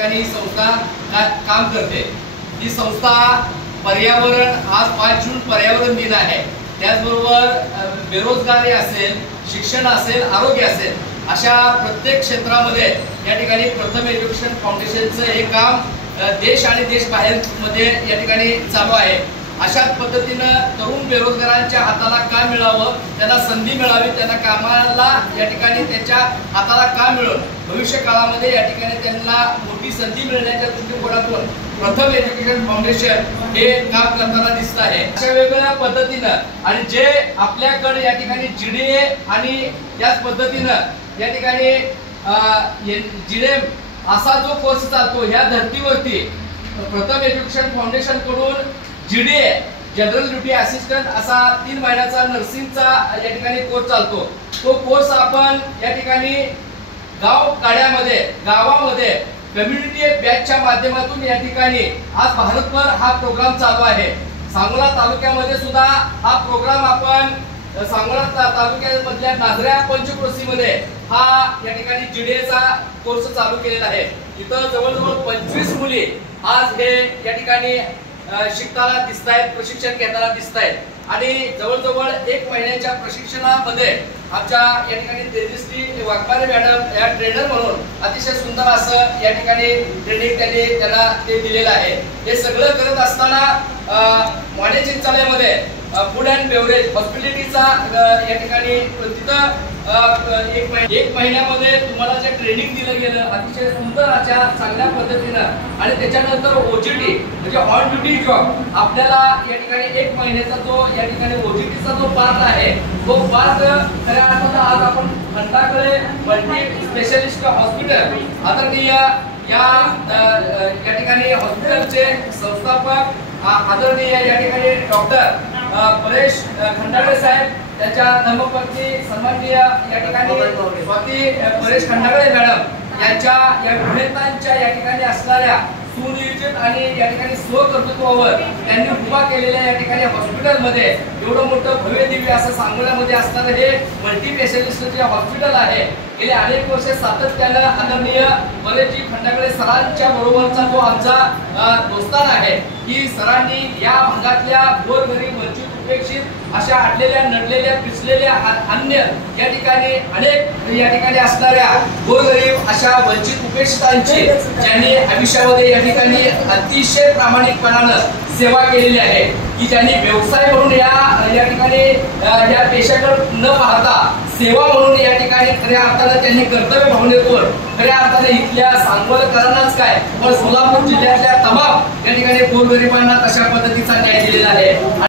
ठिकाणी संस्था काम करते। ही संस्था पर्यावरण, आज 5 जून पर्यावरण दिन आहे, त्याचबरोबर बेरोजगारी असेल, शिक्षण असेल, आरोग्य असेल, अशा प्रत्येक क्षेत्रामध्ये या ठिकाणी प्रथम एज्युकेशन फाउंडेशनचं हे काम देश आणि देशबाहेर मध्ये या ठिकाणी चालू आहे। अशाच पद्धतीनं तरुण बेरोजगारांच्या हाताला काम मिळावं, त्यांना संधी मिळावी, त्यांना कामाला या ठिकाणी त्यांच्या हाताला काम मिळून भविष्य काळामध्ये या ठिकाणी त्यांना मोठी संधी मिळण्याच्या दृष्टिकोनातून प्रथम एज्युकेशन फाउंडेशन हे काम करताना दिसत आहे। अशा वेगवेगळ्या पद्धतीनं आणि जे आपल्याकडे या ठिकाणी जीडीए आणि त्याच पद्धतीनं या ठिकाणी जीडेम असा जो कोर्स चालतो, ह्या धर्तीवरती प्रथम एज्युकेशन फाउंडेशन कडून जीडीए जनरल ड्युटी असिस्टंट असा 3 महिन्याचा नर्सिंगचा या ठिकाणी कोर्स चालतो। तो कोर्स आपण या ठिकाणी गावामध्ये कम्युनिटी बॅचच्या माध्यमातून या ठिकाणी आज भारतभर हा प्रोग्राम चालू आहे। सांगोला तालुक्यामध्ये सुद्धा हा प्रोग्राम आपण सांगोला तालुक्यामधल्या नाझऱ्या पंचक्रोशीमध्ये हा या ठिकाणी जीडीएचा कोर्स चालू केलेला आहे। इथं जवळजवळ 25 मुली आज हे या ठिकाणी शिकताना दिसत आहेत, प्रशिक्षण घेताना दिसत आहेत आणि जवळजवळ 1 महिन्याच्या प्रशिक्षणामध्ये आमच्या या ठिकाणी तेजश्री वाघमारे मॅडम या ट्रेनर म्हणून अतिशय सुंदर असं या ठिकाणी ट्रेनिंग त्यांना ते दिलेलं आहे। हे सगळं करत असताना माने चिंचाळ्यामध्ये फूड अँड बेवरेज हॉस्पिटॅलिटीचा या ठिकाणी तिथं 1 महिन्यामध्ये तुम्हाला जे ट्रेनिंग दिलं गेलं अतिशय सुंदर अशा चांगल्या पद्धतीनं आणि त्याच्यानंतर ओजीटी म्हणजे ऑन ड्युटी जॉब आपल्याला या ठिकाणी 1 महिन्याचा जो या ठिकाणी ओजीटीचा जो पार्ट आहे, तो पार्ट खऱ्या अर्थानं आज आपण खंडाकडे मल्टी स्पेशलिस्ट हॉस्पिटल आदरणीय या ठिकाणी हॉस्पिटलचे संस्थापक आदरणीय या ठिकाणी डॉक्टर परेश खंडागळे साहेब, त्यांच्या धर्मपत्नी सन्माननीय या ठिकाणी स्वाती परेश खंडागळे मॅडम यांच्या या विद्यार्थ्यांच्या या ठिकाणी असणाऱ्या सुनियोजित आणि या ठिकाणी स्वकर्तृत्वावर त्यांनी उभा केलेल्या या ठिकाणी हॉस्पिटलमध्ये एवढं मोठं भव्य दिव्य असं सांगोल्यामध्ये असणारं हे मल्टी स्पेशलिस्ट जे हॉस्पिटल आहे, गेले अनेक वर्ष सातत्यानं आदरणीय परेशजी खंडागळे सरांच्या बरोबरचा जो आमचा दोस्ताना आहे, की सरांनी या भागातल्या गोरगरीब वंचित उपेक्षित अशा अडलेल्या नडलेल्या पिचलेल्या अन्य या ठिकाणी अनेक या ठिकाणी असणाऱ्या गोरगरीब अशा वंचित उपेक्षितांची ज्यांनी आयुष्यामध्ये या ठिकाणी अतिशय प्रामाणिकपणानं सेवा केलेली आहे, की ज्यांनी व्यवसाय म्हणून या ठिकाणी या पेशाकडे न पाहता सेवा म्हणून या ठिकाणी खऱ्या अर्थानं त्यांनी कर्तव्य भावनेतून खऱ्या अर्थानं इथल्या सांगोलकरांनाच काय पण सोलापूर जिल्ह्यातल्या तमाम या ठिकाणी गोरगरिबांना तशा पद्धतीचा न्याय दिलेला आहे।